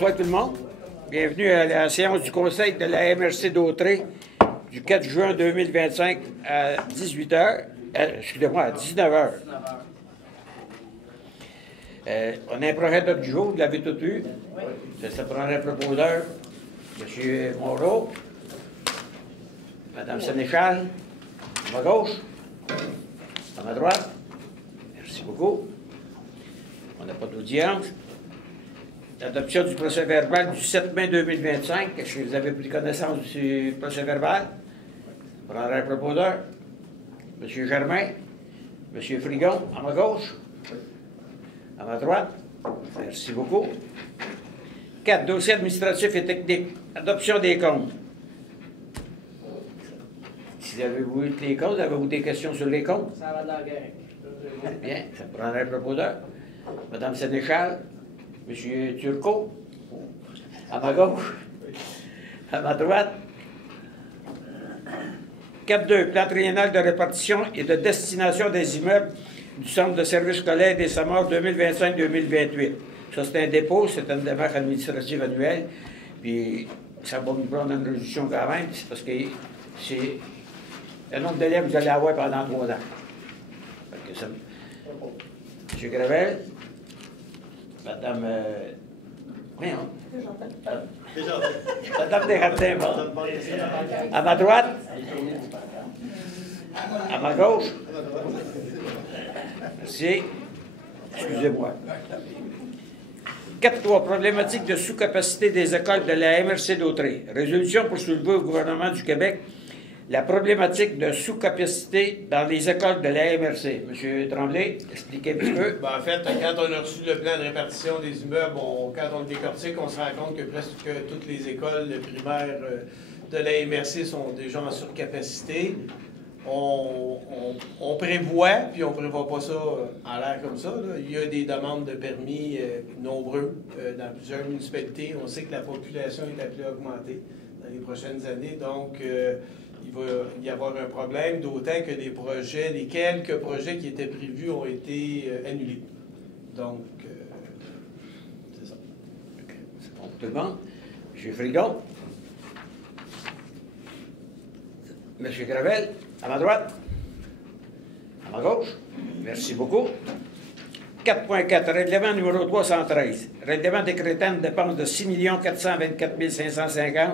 Bonsoir tout le monde. Bienvenue à la séance du Conseil de la MRC d'Autrey du 4 juin 2025 à 18h. Excusez-moi, à 19h. On a un projet d'ordre du jour, vous l'avez tout eu. Ça prendrait un proposeur, M. Moreau, Mme Sénéchal, à ma gauche, à ma droite. Merci beaucoup. On n'a pas d'audience. L'adoption du procès-verbal du 7 mai 2025. Est-ce que vous avez pris connaissance du procès-verbal? On prendra un proposeur. M. Germain, M. Frigon, à ma gauche, à ma droite. Merci beaucoup. 4. Dossiers administratifs et techniques. Adoption des comptes. Si avez-vous eu les comptes, avez-vous des questions sur les comptes? Ça va de la guerre. Bien, ça prendra un proposeur. Mme Sénéchal, M. Turcot, à ma gauche, à ma droite. 4.2. Plan triennal de répartition et de destination des immeubles du Centre de services scolaires des Samars 2025-2028. Ça, c'est un dépôt, c'est une démarche administrative annuelle. Puis, ça va nous prendre une résolution quand même, c'est parce que c'est le nombre d'élèves que vous allez avoir pendant 3 ans. M. Gravel, Madame... Madame Desjardins, bon. À ma droite, à ma gauche. Merci. Excusez-moi. 4.3. Problématique de sous-capacité des écoles de la MRC d'Autrey. Résolution pour soulever au gouvernement du Québec la problématique de sous-capacité dans les écoles de la MRC. M. Tremblay, expliquez un petit peu. Ben, en fait, quand on a reçu le plan de répartition des immeubles, quand on le décortique, on se rend compte que presque toutes les écoles primaires de la MRC sont déjà en surcapacité. On prévoit, puis on ne prévoit pas ça en l'air comme ça, là. Il y a des demandes de permis nombreux dans plusieurs municipalités. On sait que la population est appelée à augmenter dans les prochaines années, donc il va y avoir un problème, d'autant que les quelques projets qui étaient prévus ont été annulés. Donc, c'est ça. Okay. C'est bon, tout le monde. M. Frigon. M. Gravel, à ma droite. À ma gauche. Merci beaucoup. 4.4. Règlement numéro 313. Règlement décrétant une dépense de 6 424 550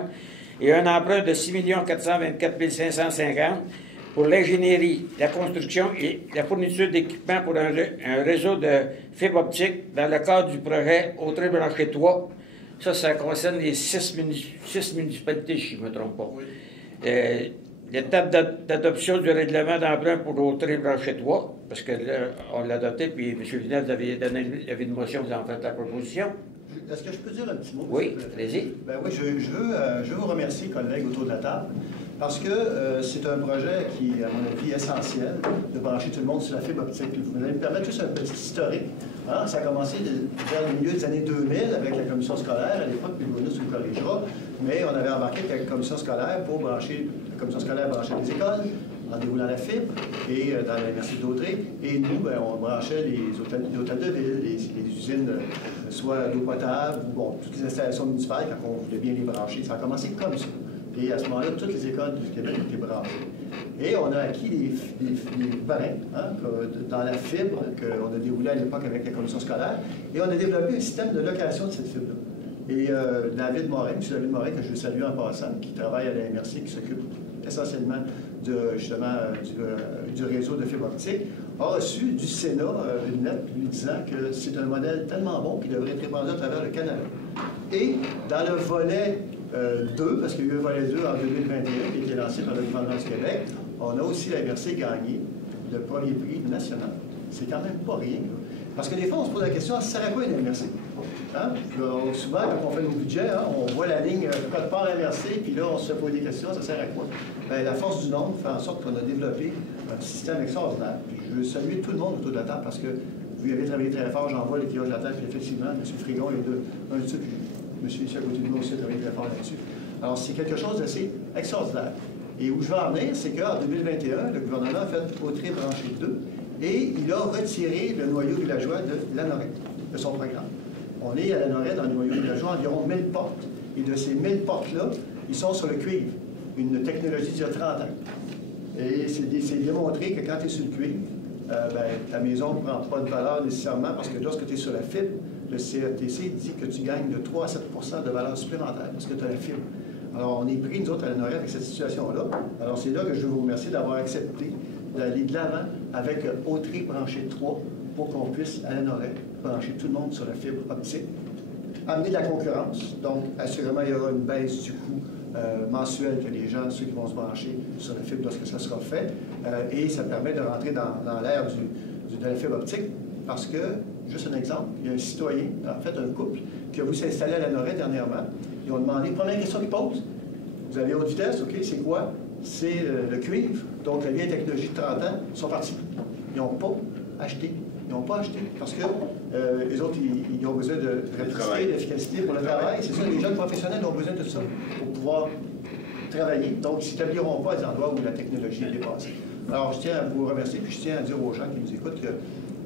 et un emprunt de 6 424 550 pour l'ingénierie, la construction et la fourniture d'équipements pour un réseau de fibre optique dans le cadre du projet Autrey Branché 3. Ça concerne les 6 municipalités, si je ne me trompe pas. Oui. L'étape d'adoption du règlement d'emprunt pour Autrey Branché 3, parce que là, on l'a adopté, puis M. Vinel, vous avez donné une motion, vous en faites la proposition. Est-ce que je peux dire un petit mot? Oui, allez-y. Ben oui, je veux vous remercier, collègues, autour de la table, parce que c'est un projet qui, à mon avis, est essentiel de brancher tout le monde sur la fibre optique. Vous allez me permettre juste un petit historique. Hein? Ça a commencé vers le milieu des années 2000 avec la commission scolaire. À l'époque, Bigonus nous corrigera, mais on avait embarqué avec la commission scolaire pour brancher, la commission scolaire branchait les écoles en déroulant la fibre, et dans la MRC d'Autrey. Et nous, ben, on branchait les hôtels de ville, les usines, soit d'eau potable, ou bon, toutes les installations municipales, quand on voulait bien les brancher. Ça a commencé comme ça. Et à ce moment-là, toutes les écoles du Québec étaient branchées. Et on a acquis des brins dans la fibre qu'on a déroulé à l'époque avec la commission scolaire. Et on a développé un système de location de cette fibre-là. Et David Morin, M. David Morin, que je veux saluer en passant, qui travaille à la MRC, qui s'occupe essentiellement du réseau de fibre optique, a reçu du Sénat une lettre lui disant que c'est un modèle tellement bon qu'il devrait être répandu à travers le Canada. Et dans le volet 2, parce qu'il y a eu un volet 2 en 2021 qui a été lancé par le gouvernement du Québec, on a aussi la MRC gagné le premier prix national. C'est quand même pas rien. Là. Parce que des fois, on se pose la question, ça sert à quoi une MRC? Hein? Souvent, quand on fait nos budgets, hein, on voit la ligne code part MRC, puis là, on se pose des questions, ça sert à quoi? Bien, la force du nombre fait en sorte qu'on a développé un système extraordinaire. Puis je veux saluer tout le monde autour de la table parce que vous avez travaillé très fort, j'en vois les qui ont de la table, puis effectivement, M. Frigon est un dessus, puis M. ici à côté de nous aussi a travaillé très fort là-dessus. Alors, c'est quelque chose d'assez extraordinaire. Et où je veux en venir, c'est qu'en 2021, le gouvernement a fait Autrey Branché 2 et il a retiré le noyau villageois de l'ANOREC, de son programme. On est à la Lanoraie, dans les noyaux villageois, environ 1000 portes. Et de ces 1000 portes-là, ils sont sur le cuivre, une technologie d'il y a 30 ans. Et c'est démontré que quand tu es sur le cuivre, ta maison ne prend pas de valeur nécessairement parce que lorsque tu es sur la fibre, le CRTC dit que tu gagnes de 3 à 7 de valeur supplémentaire parce que tu as la fibre. Alors, on est pris, nous autres, à la Lanoraie avec cette situation-là. Alors, c'est là que je veux vous remercier d'avoir accepté d'aller de l'avant avec Autry branché 3 pour qu'on puisse, à la Lanoraie, brancher tout le monde sur la fibre optique. Amener de la concurrence. Donc, assurément, il y aura une baisse du coût mensuel que les gens, ceux qui vont se brancher sur la fibre lorsque ça sera fait. Et ça permet de rentrer dans l'ère de la fibre optique parce que, juste un exemple, il y a un citoyen, en fait un couple, qui a voulu s'installer à la Lanoraie dernièrement. Ils ont demandé, première question qu'ils posent, vous avez haute vitesse, OK, c'est quoi? C'est le cuivre, donc la vieille technologie de 30 ans, ils sont partis. Ils n'ont pas acheté. Ils n'ont pas acheté parce que les autres, ils ont besoin de rapidité, d'efficacité pour le travail. C'est ça, les jeunes professionnels ont besoin de ça pour pouvoir travailler. Donc, ils ne s'établiront pas à des endroits où la technologie est dépassée. Alors, je tiens à vous remercier, puis je tiens à dire aux gens qui nous écoutent que,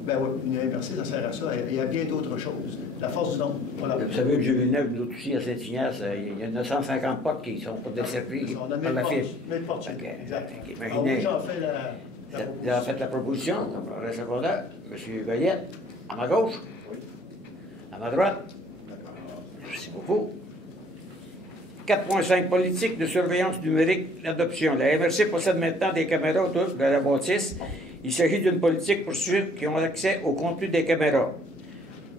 ben oui, une MRC, ça sert à ça et à bien d'autres choses. La force du nombre. Voilà. Vous savez, M. Villeneuve, nous autres aussi, à Saint-Ignace, il y a 950 portes qui ne sont pas desservies par la fibre. On a une porte, exact. Imaginez. J'en fais Vous avez fait la proposition, le secondaire. M. Veillette, à ma gauche. Oui. À ma droite. Merci beaucoup. 4.5, politique de surveillance numérique, l'adoption. La MRC possède maintenant des caméras autour de la bâtisse. Il s'agit d'une politique pour ceux qui ont accès au contenu des caméras.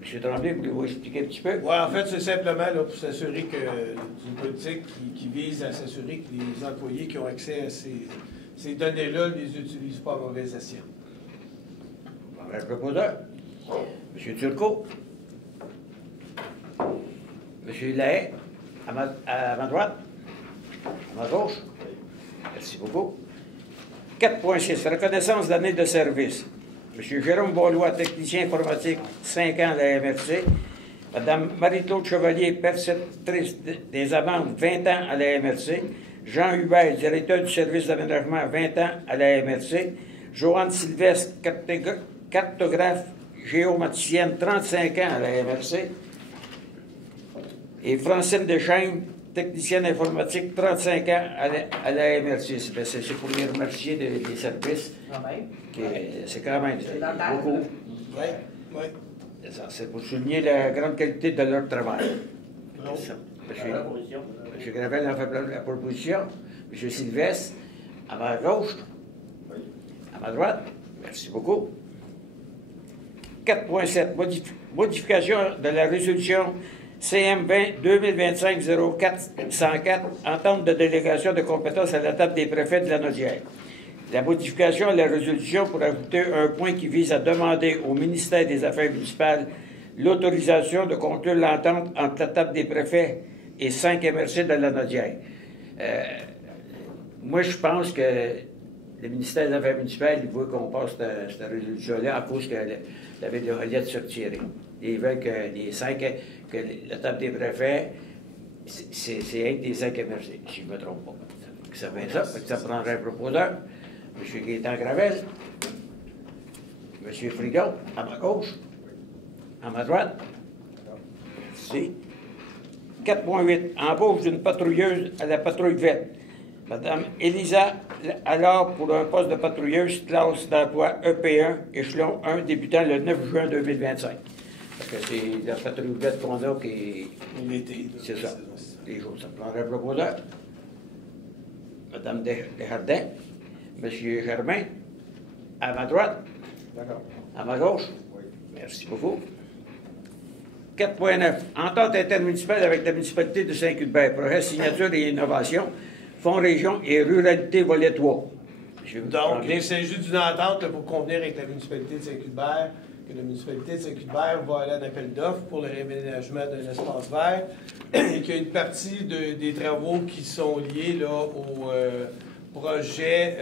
M. Tremblay, voulez-vous expliquer un petit peu? Oui, en fait, c'est simplement là, pour s'assurer que c'est une politique qui vise à s'assurer que les employés qui ont accès à ces données-là ne les utilisent pas à mauvais escient. Le proposeur. M. Turcot. M. Lahaye, à ma droite. À ma gauche. Merci beaucoup. 4.6, reconnaissance d'année de service. M. Jérôme Beaulois, technicien informatique, 5 ans à la MRC. Mme Marie-Claude Chevalier, perceptrice des amendes, 20 ans à la MRC. Jean Hubert, directeur du service d'aménagement, 20 ans à la MRC. Joanne Sylvestre, cartographe géomaticienne, 35 ans à la MRC. Et Francine Deschaines, technicienne informatique, 35 ans à la MRC. C'est pour les remercier des services. C'est quand même beaucoup. Oui, oui. C'est pour souligner la grande qualité de leur travail. M. Gravel a fait la proposition. M. Sylvestre, à ma gauche. À ma droite. Merci beaucoup. 4.7. Modification de la résolution CM 2025-04-104, entente de délégation de compétences à la table des préfets de la Naudière. La modification de la résolution pour ajouter un point qui vise à demander au ministère des Affaires municipales l'autorisation de conclure l'entente entre la table des préfets et 5 MRC de la Naudière. Moi, je pense que le ministère des Affaires municipales, il veut qu'on passe cette résolution-là à cause que la ville de Joliette se retirait. Ils veulent que les 5, que la table des préfets, c'est un des 5 MRC, si je ne me trompe pas. Ça fait ça, ça prendrait un proposeur. M. Gaétan Gravel, M. Frigaud, à ma gauche, à ma droite. Merci. 4.8, embauche d'une patrouilleuse à la patrouille verte. Mme Elisa, alors pour un poste de patrouilleuse, classe d'emploi EP1, échelon 1, débutant le 9 juin 2025. Parce que c'est la patrouille verte qu'on a qui... L'été. C'est ça. Les jours, ça prendrait un proposeur. Mme Desjardins, M. Germain, à ma droite. D'accord. À ma gauche. Oui. Merci beaucoup. 4.9. Entente intermunicipale avec la municipalité de Saint-Cuthbert. Projet signature et innovation. Fonds région et ruralité volet 3. Donc, il s'agit d'une entente là, pour convenir avec la municipalité de Saint-Cuthbert que la municipalité de Saint-Cuthbert va aller en appel d'offres pour le réaménagement d'un espace vert et qu'il y a une partie des travaux qui sont liés là, au projet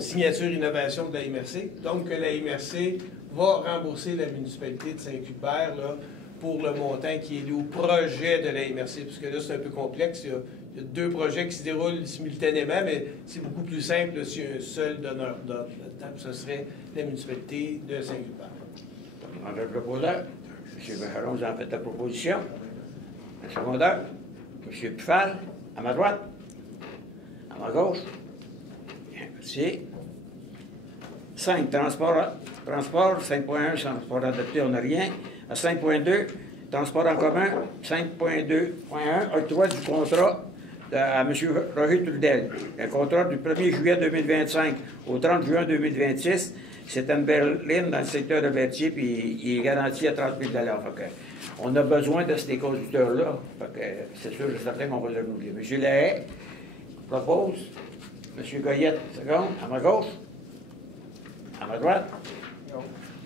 signature innovation de la MRC. Donc, la MRC va rembourser la municipalité de Saint-Cuthbert là, pour le montant qui est lié au projet de la MRC, parce que là, c'est un peu complexe. Il y a 2 projets qui se déroulent simultanément, mais c'est beaucoup plus simple s'il y a un seul donneur d'ordre là-dedans. Ce serait la municipalité de Saint-Cuthbert. Le proposeur, M. Bergeron, vous en faites la proposition. Le secondeur, M. Pfal, à ma droite. À ma gauche. Bien, merci. 5, transport 5.1, transport adapté, on n'a rien. À 5.2, transport en commun, 5.2.1, octroi du contrat à M. Roger Trudel. Le contrat du 1er juillet 2025 au 30 juin 2026, c'est une berline dans le secteur de Berthier, puis il est garanti à 30 000 on a besoin de ces conducteurs-là. C'est sûr, je certain qu'on va le renouveler. M. Lahaye propose. M. Goyette, seconde, à ma gauche. À ma droite.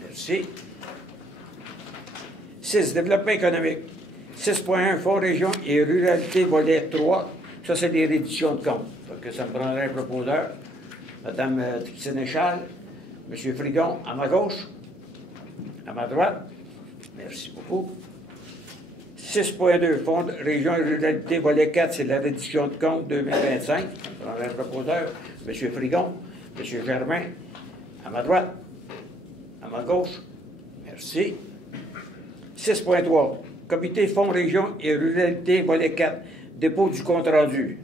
Merci. 6. Développement économique. 6.1. Fonds région et ruralité, volet 3. Ça, c'est des réductions de compte. Donc, ça me prendrait un proposeur. Mme Sénéchal, M. Frigon, à ma gauche. À ma droite. Merci beaucoup. 6.2. Fonds région et ruralité, volet 4, c'est la réduction de compte 2025. Ça me prendrait un proposeur. M. Frigon, M. Germain, à ma droite. À ma gauche. Merci. 6.3. Comité Fonds Région et Ruralité, volet 4. Dépôt du compte-rendu.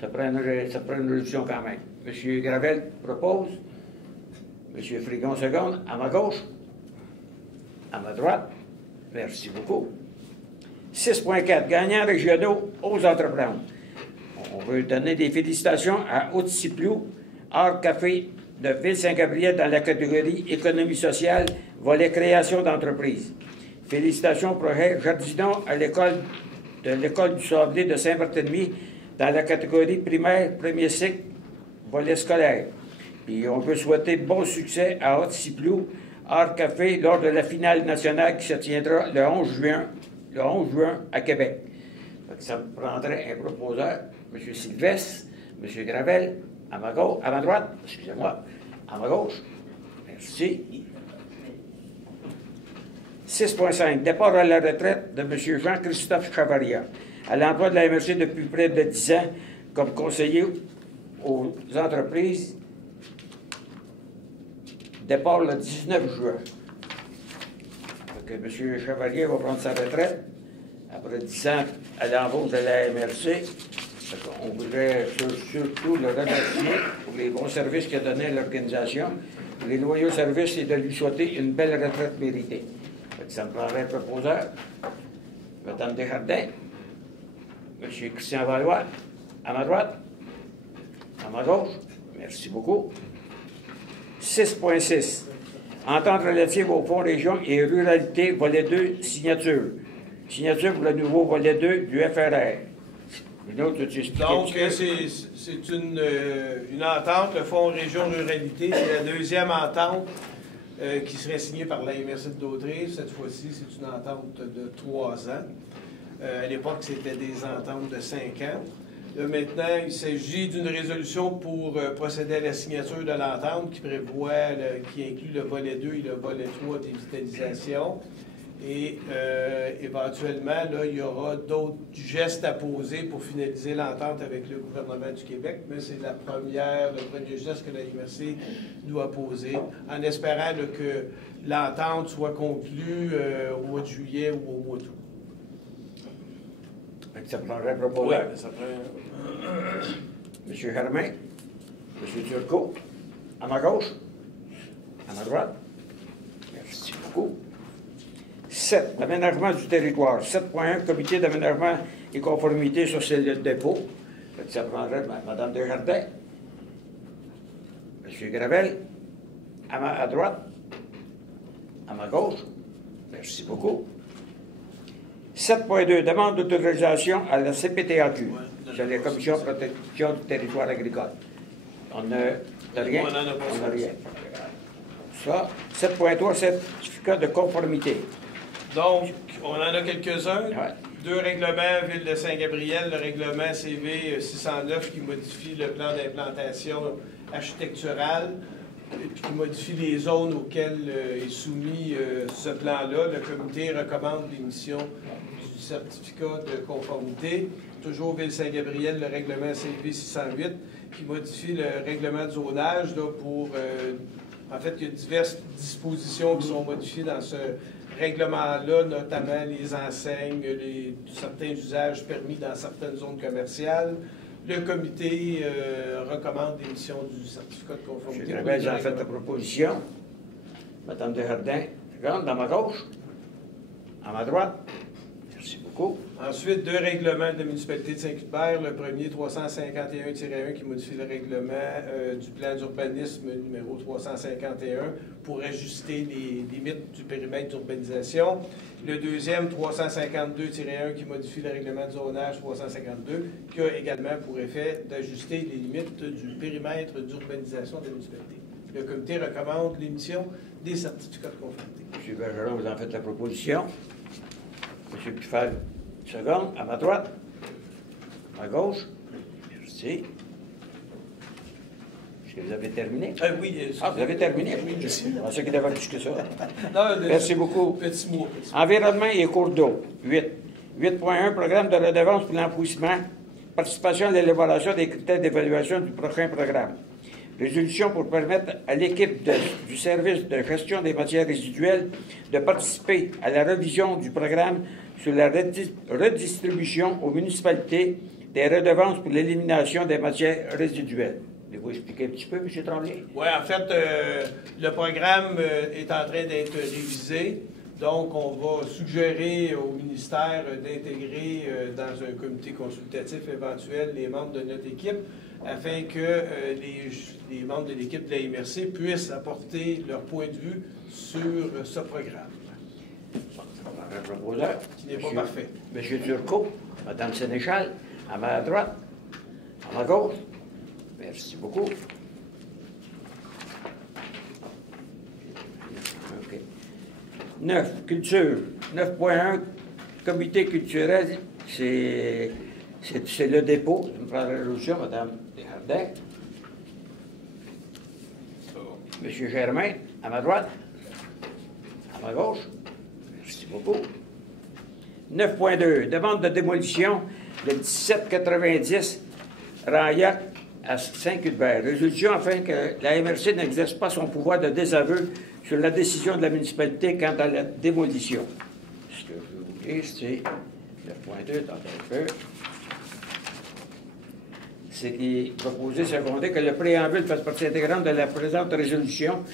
Ça prend une réduction quand même. M. Gravel propose. M. Frigon seconde. À ma gauche. À ma droite. Merci beaucoup. 6.4. Gagnants régionaux aux entreprises. On veut donner des félicitations à Haute-Ciplou, Art Café de Ville-Saint-Gabriel dans la catégorie économie sociale, volet création d'entreprise. Félicitations au projet Jardinons à l'école du Sablé de Saint-Barthélemy dans la catégorie primaire, premier cycle, volet scolaire. Puis on veut souhaiter bon succès à Haute-Ciplou, Art Café lors de la finale nationale qui se tiendra le 11 juin à Québec. Donc, ça me prendrait un proposeur, M. Sylvestre, M. Gravel, à ma gauche, à ma droite, excusez-moi, à ma gauche. Merci. 6.5. Départ à la retraite de M. Jean-Christophe Chavaria, à l'emploi de la MRC depuis près de 10 ans comme conseiller aux entreprises. Départ le 19 juin. Donc, M. Chevalier va prendre sa retraite après 10 ans à l'embauche de la MRC. On voudrait surtout le remercier pour les bons services qu'il a donnés à l'organisation, pour les loyaux services et de lui souhaiter une belle retraite méritée. Ça me prendrait un proposeur. Mme Desjardins, M. Christian Valois, à ma droite, à ma gauche. Merci beaucoup. 6.6. Entente relative au Fonds Région et Ruralité, volet 2, signature. Signature pour le nouveau volet 2 du FRR. Donc, c'est une entente, le Fonds Région Ruralité, c'est la deuxième entente qui serait signée par la MRC de Dauterive. Cette fois-ci, c'est une entente de 3 ans. À l'époque, c'était des ententes de 5 ans. Maintenant, il s'agit d'une résolution pour procéder à la signature de l'entente qui prévoit, qui inclut le volet 2 et le volet 3 des vitalisations. Et éventuellement, là, il y aura d'autres gestes à poser pour finaliser l'entente avec le gouvernement du Québec, mais c'est le premier geste que la MRC doit poser, en espérant là, que l'entente soit conclue au mois de juillet ou au mois d'août. Ça prendrait un proposeur. Oui, ça prend... M. Germain, M. Turcot, à ma gauche, à ma droite. Merci beaucoup. 7. Aménagement du territoire. 7.1. Comité d'aménagement et conformité sur le dépôt. Ça prendrait Mme Desjardins, M. Gravel, à droite, à ma gauche. Merci beaucoup. 7.2. Demande d'autorisation à la CPTAQ, c'est la Commission de protection du territoire agricole. On n'a rien. On n'a rien. Ça. 7.3. Certificat de conformité. Donc, on en a quelques-uns. Ouais. 2 règlements, Ville de Saint-Gabriel, le règlement CV 609 qui modifie le plan d'implantation architecturale, qui modifie les zones auxquelles est soumis ce plan-là. Le comité recommande l'émission du certificat de conformité. Toujours Ville Saint-Gabriel, le règlement CV 608 qui modifie le règlement de zonage là, pour En fait, il y a diverses dispositions qui sont modifiées dans ce règlement-là, notamment les enseignes, certains usages permis dans certaines zones commerciales. Le comité recommande l'émission du certificat de conformité. M. Gravel, j'en fait la proposition. Madame Desjardins, seconde, dans ma gauche. À ma droite. Merci beaucoup. Ensuite, deux règlements de la municipalité de Saint-Cuthbert. Le premier, 351-1, qui modifie le règlement du plan d'urbanisme numéro 351 pour ajuster les limites du périmètre d'urbanisation. Le deuxième, 352-1, qui modifie le règlement de zonage 352, qui a également pour effet d'ajuster les limites du périmètre d'urbanisation de la municipalité. Le comité recommande l'émission des certificats de conformité. M. Bergeron, vous en faites la proposition. M. Pifal, seconde, à ma droite. À ma gauche. Merci. Est-ce que vous avez terminé? Oui. Vous avez terminé? Oui, je suis. Je pensais qu'il y avait plus que ça. Non, Merci beaucoup. Petit mot. Environnement et cours d'eau. 8. 8.1, programme de redevance pour l'enfouissement. Participation à l'élaboration des critères d'évaluation du prochain programme. Résolution pour permettre à l'équipe du service de gestion des matières résiduelles de participer à la révision du programme sur la redistribution aux municipalités des redevances pour l'élimination des matières résiduelles. Pouvez-vous expliquer un petit peu, M. Tremblay? Oui, en fait, le programme est en train d'être révisé. Donc, on va suggérer au ministère d'intégrer dans un comité consultatif éventuel les membres de notre équipe afin que les membres de l'équipe de la MRC puissent apporter leur point de vue sur ce programme. Un proposeur. Qui n'est pas parfait. M. Turcot, Mme Sénéchal, à ma droite, à ma gauche. Merci beaucoup. OK. 9, culture. 9.1, comité culturel, c'est le dépôt. Je me prends la résolution, Mme Desjardins. M. Germain, à ma droite. À ma gauche. Merci beaucoup. 9.2, demande de démolition de 1790 Ranyac à Saint-Cuthbert. Résolution afin que la MRC n'exerce pas son pouvoir de désaveu sur la décision de la municipalité quant à la démolition. Ce que je vais vous dire, c'est 9.2, attendez un peu. C'est qu'il est proposé seconder que le préambule fasse partie intégrante de la présente résolution,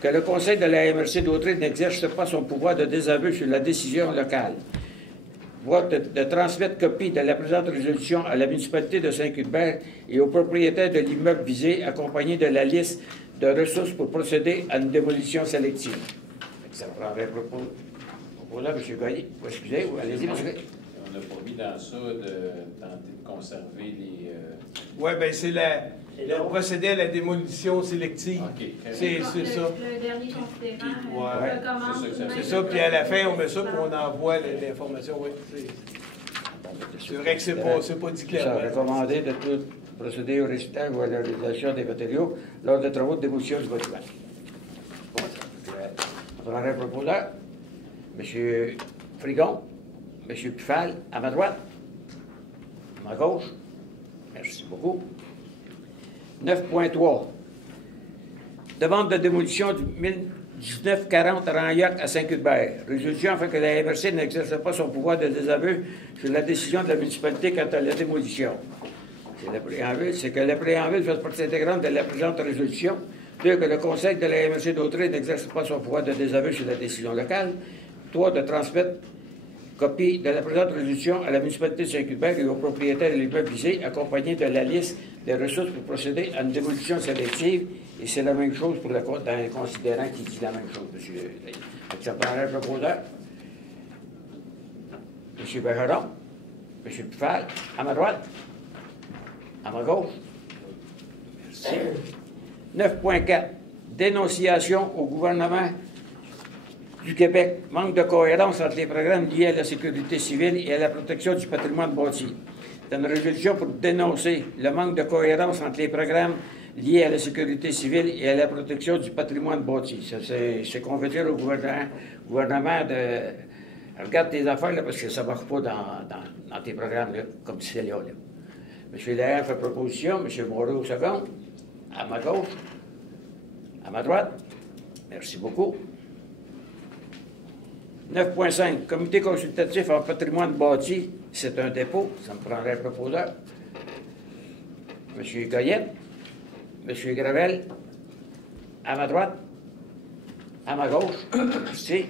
que le conseil de la MRC d'Autriche n'exerce pas son pouvoir de désaveu sur la décision locale. Voie de transmettre copie de la présente résolution à la municipalité de Saint-Cuthbert et aux propriétaires de l'immeuble visé, accompagné de la liste de ressources pour procéder à une démolition sélective. Ça prendrait propos là, M. Goyer. Excusez, allez-y, M. Goyer. On n'a pas mis dans ça de tenter de conserver les... Oui, bien, c'est le procédé à la démolition sélective. OK. C'est ça. Le dernier considérant recommande. C'est ça, puis à la fin, on met ça, puis on envoie l'information. Oui, c'est vrai que c'est pas dit Ça, clairement. recommandé de tout procéder au recyclage ou à la réalisation des matériaux lors des travaux de démolition du bâtiment. Bon, on prendrait un proposeur. M. Frigon, M. Pifal, à ma droite, à ma gauche. Merci beaucoup. 9.3. Demande de démolition du 1940 Ranyac à Saint-Cuthbert. Résolution afin que la MRC n'exerce pas son pouvoir de désaveu sur la décision de la municipalité quant à la démolition. C'est le préambule. C'est que le préambule fasse partie intégrante de la présente résolution. 2. Que le conseil de la MRC d'Autriche n'exerce pas son pouvoir de désaveu sur la décision locale. 3. De transmettre copie de la présente résolution à la municipalité de Saint-Cuthbert et aux propriétaires de l'immeuble visé, accompagnée de la liste des ressources pour procéder à une démolition sélective. Et c'est la même chose pour dans un considérant qui dit la même chose, M. Lay. Ça prendrait le proposeur. M. Bergeron, M. Pifal, à ma droite, à ma gauche. Merci. 9.4. Dénonciation au gouvernement du Québec. Manque de cohérence entre les programmes liés à la sécurité civile et à la protection du patrimoine bâti. C'est une résolution pour dénoncer le manque de cohérence entre les programmes liés à la sécurité civile et à la protection du patrimoine bâti. C'est qu'on veut dire au gouvernement de... Regarde tes affaires, là, parce que ça ne marche pas dans tes programmes, là, comme c'est là. M. Lahaye fait proposition, M. Moreau, second, à ma gauche, à ma droite, Merci beaucoup. 9.5. Comité consultatif en patrimoine bâti, c'est un dépôt. Ça me prendrait un proposeur. M. Goyette. M. Gravel. À ma droite. À ma gauche. Merci.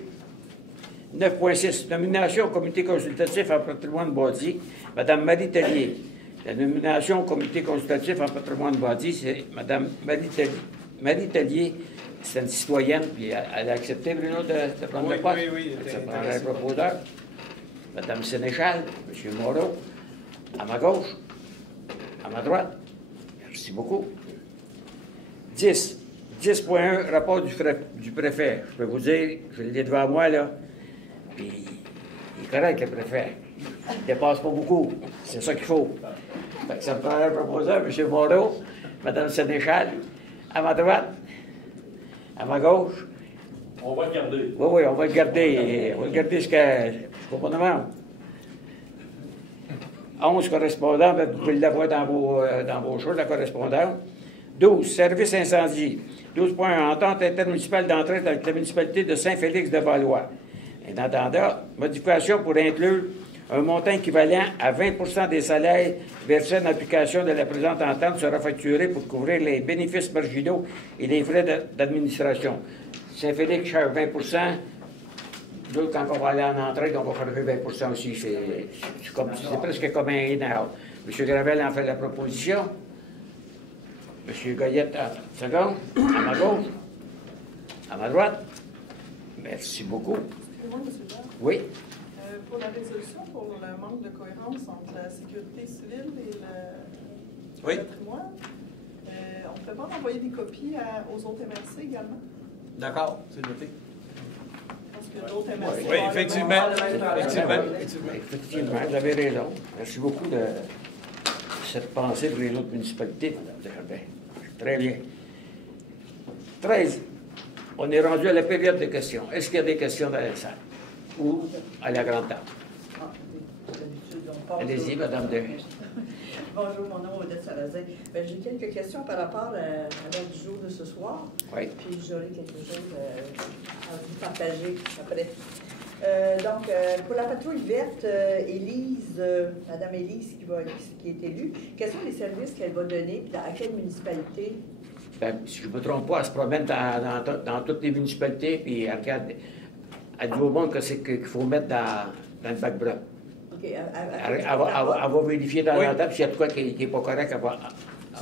9.6. Nomination au comité consultatif en patrimoine bâti. Mme Marie Tellier. La nomination au comité consultatif en patrimoine bâti, c'est Mme Marie Tellier. C'est une citoyenne, puis elle a accepté, Bruno, de prendre le poste. Oui. Ça prendrait un proposeur. Mme Sénéchal, M. Moreau, à ma gauche, à ma droite. Merci beaucoup. 10. 10.1, rapport du préfet. Je peux vous dire, je l'ai devant moi, là, puis il est correct, le préfet. Il ne dépasse pas beaucoup. C'est ça qu'il faut. Fait que ça me prendrait un proposeur, M. Moreau, Mme Sénéchal, à ma droite, à ma gauche. On va le garder. Oui, on va le garder. On va le garder jusqu'au mois de novembre. 11 correspondants, vous pouvez l'avoir dans vos choses, la correspondance. 12, service incendie. 12.1, entente intermunicipale d'entraide avec la municipalité de Saint-Félix-de-Valois. Et dans l'entendant, modification pour inclure un montant équivalent à 20 des salaires versés en application de la présente entente sera facturé pour couvrir les bénéfices marginaux et les frais d'administration. Saint-Félix charge 20 Nous, quand on va aller en entrée, on va charger 20 aussi. C'est presque comme un in-out. M. Gravel en fait la proposition. M. Goyette, à seconde, à ma gauche, à ma droite. Merci beaucoup. Excusez-moi, M. Blanc. Oui. Pour la résolution, pour le manque de cohérence entre la sécurité civile et le patrimoine, on ne peut pas envoyer des copies aux autres MRC également? D'accord, c'est noté. Parce que d'autres MRC... Oui, effectivement. Effectivement, vous avez raison. Merci beaucoup de cette pensée pour les autres municipalités, Mme Desjardins. Très bien. 13. On est rendu à la période de questions. Est-ce qu'il y a des questions dans la salle? Ou à la grande table? Allez-y, Mme De. Bonjour, mon nom est Odette Salazin. J'ai quelques questions par rapport à l'heure du jour de ce soir. Oui. Puis j'aurai quelque chose à vous partager après. Pour la patrouille verte, Mme Élise qui est élue, quels sont les services qu'elle va donner et à quelle municipalité? Bien, si je ne me trompe pas, elle se promène dans toutes les municipalités, puis elle regarde, elle dit au monde que c'est qu'il faut mettre dans le bac blanc. OK. Elle va vérifier dans la table s'il y a de quoi qui n'est pas correct.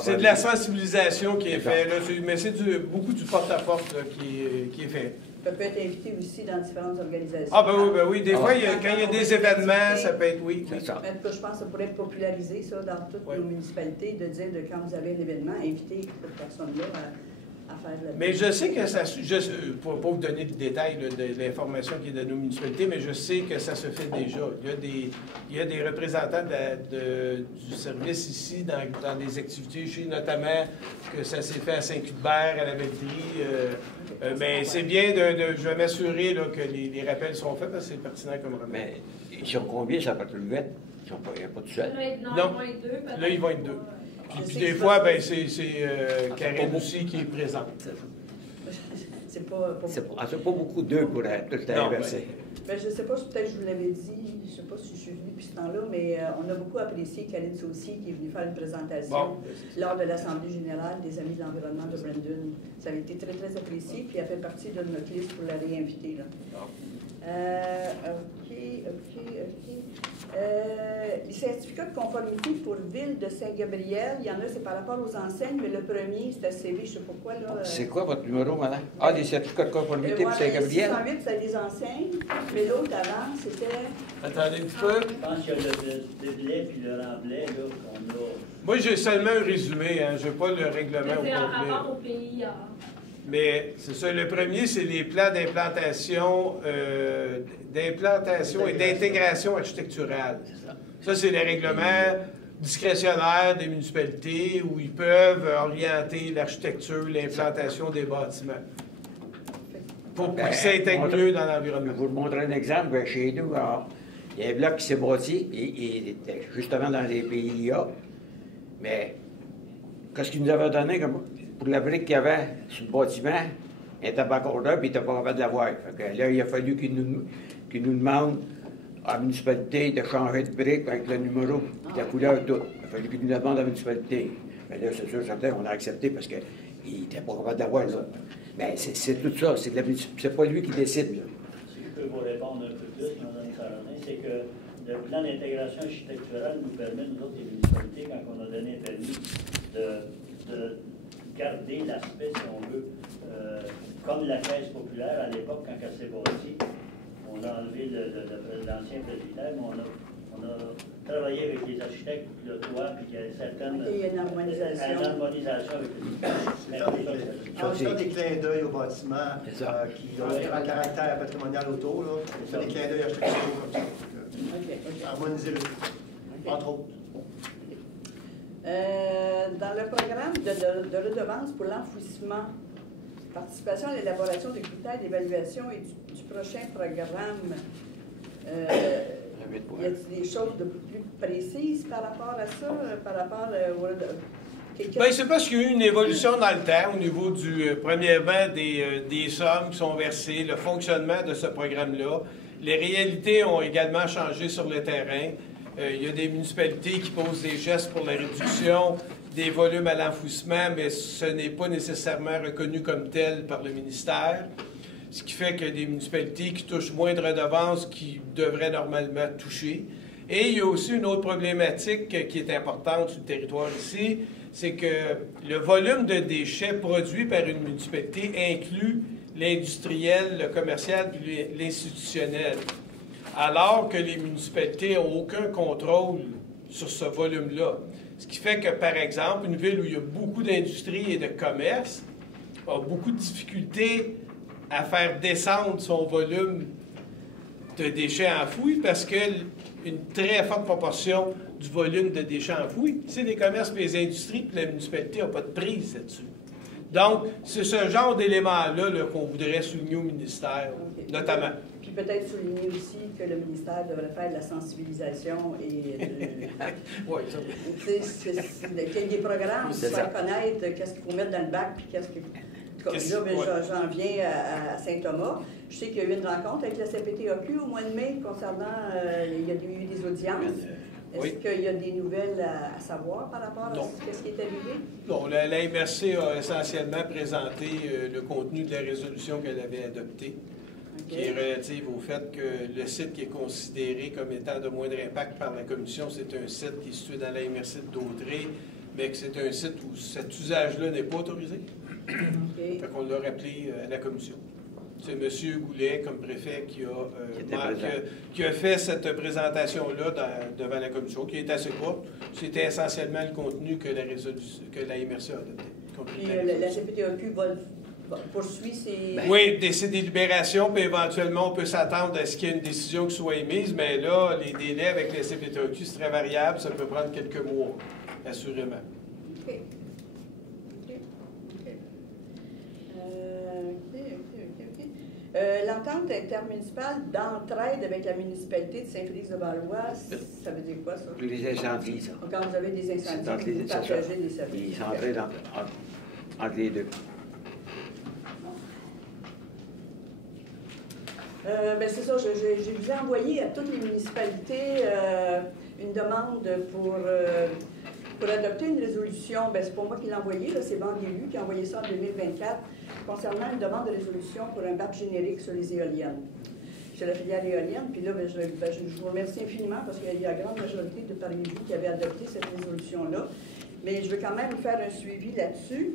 C'est de la sensibilisation qui est faite, mais c'est beaucoup du porte-à-porte qui est fait. Elle peut être invitée aussi dans différentes organisations. Ah, ben oui. Des fois, quand il y a des événements, ça peut être oui. C'est ça. Mais je pense que ça pourrait être popularisé, ça, dans toutes nos municipalités, de dire que quand vous avez un événement, invitez cette personne-là à faire le... Mais je sais que ça... Pour ne pas vous donner le détail de l'information qui est de nos municipalités, mais je sais que ça se fait déjà. Il y a des représentants du service ici, dans des activités chez notamment, que ça s'est fait à Saint-Cuthbert, à la Belleterie. Mais c'est bien je vais m'assurer que les rappels sont faits, parce que c'est pertinent comme rappel. Mais ils sont combien, ça patrouille vite? Il n'y a pas tout seul? Non. Là, ils vont être deux. Puis des fois, c'est Karine aussi qui est présente. C'est pas beaucoup d'eux pour tout inverser. Ben, je ne sais pas, peut-être je vous l'avais dit, je ne sais pas si je suis venue depuis ce temps-là, mais on a beaucoup apprécié Karine Saucy qui est venue faire une présentation lors de l'Assemblée générale des Amis de l'environnement de Brandon. Ça avait été très, très apprécié, puis elle fait partie de notre liste pour la réinviter. OK. Les certificats de conformité pour Ville de Saint-Gabriel, il y en a, c'est par rapport aux enseignes, mais le premier, c'est CV, je ne sais pas pourquoi. C'est quoi votre numéro, madame? Ah, des certificats de conformité pour Saint-Gabriel? 608, c'est des enseignes, mais l'autre avant, c'était... Attendez un petit peu. Je pense qu'il y a le blé puis le remblai, là, qu'on a... Moi, j'ai seulement un résumé, je n'ai pas le règlement au C'est à complet. rapport au pays. Mais c'est ça, le premier, c'est les plans d'implantation et d'intégration architecturale. Ça, c'est les règlements discrétionnaires des municipalités où ils peuvent orienter l'architecture, l'implantation des bâtiments pour qu'ils s'intègrent mieux dans l'environnement. Je vais vous montrer un exemple. Chez nous, il y a un bloc qui s'est bâti, il était justement dans les PIA, mais qu'est-ce qu'ils nous avaient donné pour la brique qu'il y avait sur le bâtiment? n'était pas encore là, puis il n'était pas capable de l'avoir. Fait que là, il a fallu qu'il nous demande à la municipalité de changer de brique avec le numéro, la couleur, tout. Il a fallu qu'il nous demande à la municipalité. Mais là, c'est sûr, certain, on a accepté parce qu'il n'était pas capable d'avoir ça. Mais c'est tout ça, c'est pas lui qui décide. Là. Si je peux vous répondre un peu plus, Mme Sarrazin, c'est que le plan d'intégration architecturale nous permet, nous autres, les municipalités, quand on a donné un permis, de garder l'aspect, si on veut, comme la caisse populaire à l'époque, quand elle s'est bâtie. On a enlevé l'ancien presbytère, mais on a travaillé avec les architectes pour le toit, puis qu'il y a certaines... Il y a une harmonisation. Une harmonisation avec les... On fait des clins d'œil au bâtiment qui ont un caractère patrimonial autour. Là. On fait des clins d'œil architecturaux comme ça. Harmoniser le tout, entre autres. Dans le programme de redevance pour l'enfouissement, participation à l'élaboration des critères d'évaluation et du prochain programme, y a-t-il des choses de plus précises par rapport à ça, par rapport Bien, c'est parce qu'il y a eu une évolution dans le temps au niveau du premièrement des sommes qui sont versées, le fonctionnement de ce programme-là. Les réalités ont également changé sur le terrain. Il y a des municipalités qui posent des gestes pour la réduction des volumes à l'enfouissement, mais ce n'est pas nécessairement reconnu comme tel par le ministère. Ce qui fait qu'il y a des municipalités qui touchent moins de redevances qu'ils devraient normalement toucher. Et il y a aussi une autre problématique qui est importante sur le territoire ici, c'est que le volume de déchets produits par une municipalité inclut l'industriel, le commercial puis l'institutionnel. Alors que les municipalités n'ont aucun contrôle sur ce volume-là. Ce qui fait que, par exemple, une ville où il y a beaucoup d'industrie et de commerce a beaucoup de difficultés à faire descendre son volume de déchets enfouis parce qu'une très forte proportion du volume de déchets enfouis, c'est les commerces et les industries, puis la municipalité n'a pas de prise là-dessus. Donc, c'est ce genre d'éléments-là -là, qu'on voudrait souligner au ministère, notamment. Puis peut-être souligner aussi que le ministère devrait faire de la sensibilisation et oui, ça. Qu'il y ait des programmes pour faire connaître qu'est-ce qu'il faut mettre dans le bac, puis qu'est-ce que... Là, j'en viens à Saint-Thomas. Je sais qu'il y a eu une rencontre avec la CPTAQ au mois de mai concernant... il y a eu des audiences. Est-ce qu'il y a des nouvelles à savoir par rapport à ce qui est arrivé? Non, la MRC a essentiellement présenté le contenu de la résolution qu'elle avait adoptée, qui est relative au fait que le site qui est considéré comme étant de moindre impact par la Commission, c'est un site qui est situé dans la MRC de Daudraye, mais que c'est un site où cet usage-là n'est pas autorisé. Fait qu'on l'a rappelé à la Commission. C'est M. Goulet, comme préfet, qui a fait cette présentation-là devant la Commission, qui est assez courte. C'était essentiellement le contenu que la MRC a adopté. Puis la CPTAQ poursuit ses... Oui, ses délibérations, puis éventuellement, on peut s'attendre à ce qu'il y ait une décision qui soit émise, mais là, les délais avec la CPTAQ, c'est très variable, ça peut prendre quelques mois, assurément. OK. L'entente intermunicipale d'entraide avec la municipalité de Saint-Félix-de-Valois, ça veut dire quoi, ça? Les incendies, ça. Quand vous avez des incendies, vous partagez des services. Ils s'entraident entre les deux. Bien, c'est ça, je vous ai envoyé à toutes les municipalités une demande pour adopter une résolution. Bien, c'est pas moi qui l'ai envoyé, c'est Banlieue qui a envoyé ça en 2024, concernant une demande de résolution pour un BAP générique sur les éoliennes. C'est la filière éolienne, puis là, je vous remercie infiniment parce qu'il y a la grande majorité de parmi vous qui avaient adopté cette résolution-là. Mais je veux quand même faire un suivi là-dessus,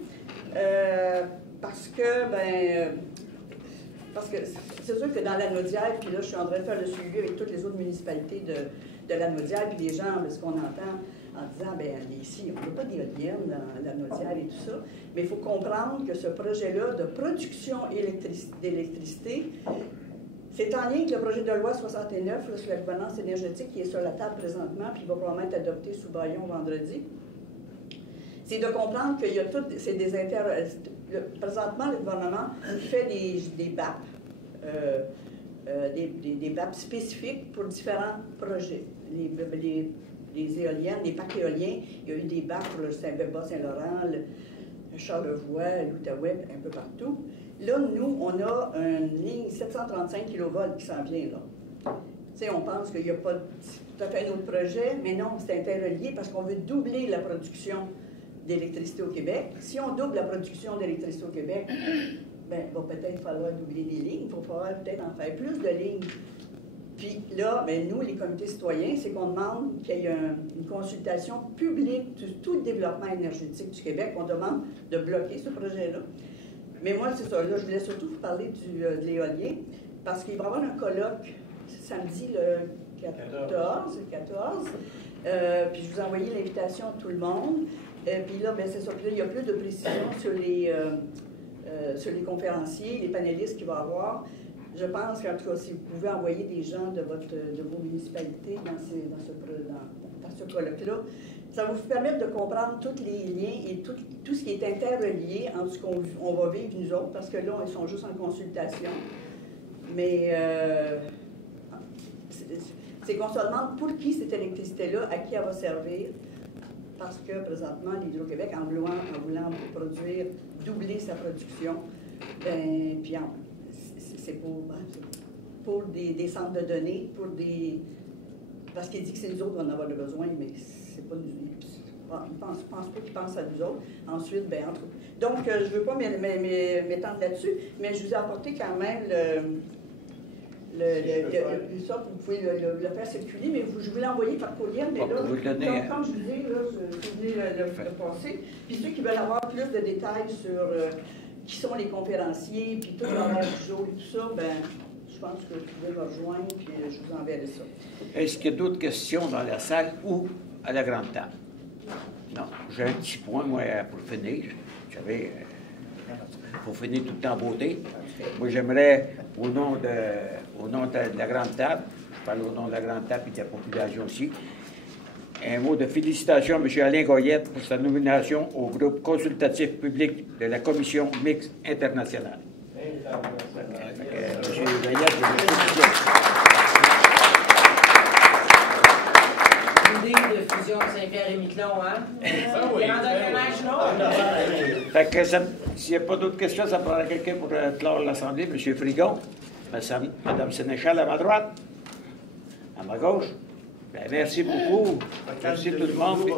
parce que c'est sûr que dans la Naudière, puis là, je suis en train de faire le suivi avec toutes les autres municipalités de la Naudière, puis les gens, ce qu'on entend en disant, bien, ici, on n'a pas d'éoliennes dans la Naudière et tout ça, mais il faut comprendre que ce projet-là de production d'électricité, c'est en lien avec le projet de loi 69 là, sur la gouvernance énergétique qui est sur la table présentement, puis il va probablement être adopté sous Bayon vendredi. C'est de comprendre qu'il y a toutes, c'est des présentement, le gouvernement fait des BAP, des BAP spécifiques pour différents projets. Les éoliennes, les parcs éoliens, il y a eu des BAP pour le Saint-Bas, Saint-Laurent, le Charlevoix, l'Outaouais, un peu partout. Là, nous, on a une ligne 735 kV qui s'en vient, là. Tu sais, on pense qu'il n'y a pas tout à fait un autre projet, mais non, c'est interrelié parce qu'on veut doubler la production d'électricité au Québec. Si on double la production d'électricité au Québec, bien, il va peut-être falloir doubler les lignes, il va falloir peut-être en faire plus de lignes. Puis là, bien, nous, les comités citoyens, c'est qu'on demande qu'il y ait une consultation publique de tout le développement énergétique du Québec. On demande de bloquer ce projet-là. Mais moi, c'est ça. Là, je voulais surtout vous parler de l'éolien, parce qu'il va y avoir un colloque samedi le 14. Puis je vous ai envoyé l'invitation à tout le monde. Puis là, bien, c'est ça. Puis là, il y a plus de précisions sur les conférenciers, les panélistes qu'il va y avoir. Je pense qu'en tout cas, si vous pouvez envoyer des gens de vos municipalités dans ce colloque-là, ça va vous permettre de comprendre tous les liens et tout ce qui est interrelié entre ce qu'on va vivre nous autres, parce que là, ils sont juste en consultation. Mais c'est qu'on se demande pour qui cette électricité-là, à qui elle va servir, parce que présentement, l'Hydro-Québec, en voulant produire, doubler sa production, ben, puis c'est pour des centres de données, parce qu'il dit que c'est nous autres qui vont en avoir besoin, mais c'est pas nous. Je ne pense pas qu'ils pensent à nous autres. Ensuite, bien, donc, je ne veux pas m'étendre là-dessus, mais je vous ai apporté quand même ça, vous pouvez le faire circuler, mais je vous l'ai envoyé par courriel, mais là, comme je vous dis, là, je voulais le passer. Puis ceux qui veulent avoir plus de détails sur qui sont les conférenciers, puis tout l'horaire du jour et tout ça, ben je pense que vous pouvez me rejoindre, puis je vous enverrai ça. Est-ce qu'il y a d'autres questions dans la salle ou à la grande table? Non. J'ai un petit point, moi, pour finir. Pour finir tout le temps en beauté. Moi, j'aimerais, au nom de la grande table, je parle au nom de la grande table et de la population aussi, un mot de félicitations à M. Alain Goyette pour sa nomination au groupe consultatif public de la Commission mixte internationale. M. Goyette, l'idée de fusion de Saint-Pierre et Miquelon, hein? Ça, oui. Fait que s'il n'y a pas d'autres questions, ça prendra quelqu'un pour clore l'Assemblée. M. Frigon, Mme Sénéchal à ma droite, à ma gauche. Bien, merci beaucoup. Merci tout le monde.